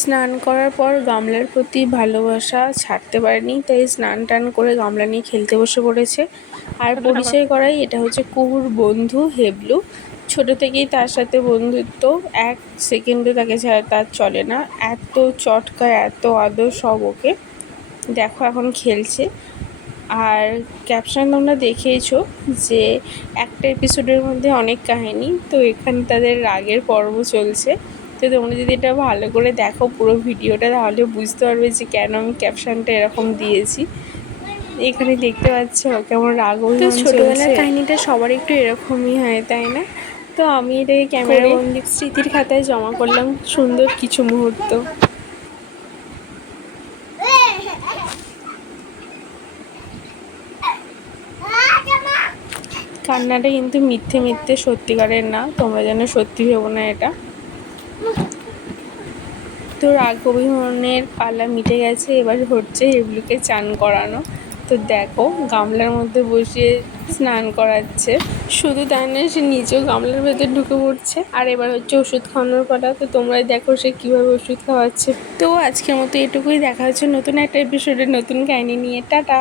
স্নান করার পর গামলার প্রতি ভালোবাসা ছাড়তে পারেনি, তাই স্নান টান করে গামলা নিয়ে খেলতে বসে পড়েছে। আর পরিচয় করাই, এটা হচ্ছে কুহুর বন্ধু হেবলু। ছোট থেকেই তার সাথে বন্ধুত্ব, এক সেকেন্ডও তাকে ছাড়া তার চলে না। এত চটকা, এত আদর সব ওকে। দেখো এখন খেলছে। আর ক্যাপশন তোমরা দেখেইছো যে একটা এপিসোডের মধ্যে অনেক কাহিনী, তো এখানে তাদের রাগের পর্ব চলছে। তো তোমরা যদি এটা ভালো করে দেখো পুরো ভিডিওটা, তাহলে বুঝতে পারবে যে কেন আমি ক্যাপশনটা এরকম দিয়েছি। এখানে দেখতে পাচ্ছ কেমন রাগ অভিমান চলছে। ছোটোবেলার কাহিনীটা সবার একটু এরকমই হয়, তাই না? তো আমি এটাকে ক্যামেরা বন্দি স্মৃতির খাতায় জমা করলাম সুন্দর কিছু মুহূর্ত। কান্নাটা কিন্তু মিথ্যে মিথ্যে, সত্যিকারের না, তোমরা যেন সত্যি ভেবো না এটা। তো রাগ অভিমানের পালা মিটে গেছে, এবার হচ্ছে হেবলুকে চান করানো। তো দেখো গামলার মধ্যে বসিয়ে স্নান করাচ্ছে। শুধু তাই না, সে নিজেও গামলার ভেতর ঢুকে পড়ছে। আর এবার হচ্ছে ওষুধ খাওয়ানোর পালা। তো তোমরা দেখো সে কীভাবে ওষুধ খাওয়াচ্ছে। তো আজকের মতো এটুকুই, দেখা হচ্ছে নতুন একটা এপিসোডে নতুন কাহিনী নিয়ে। টাটা।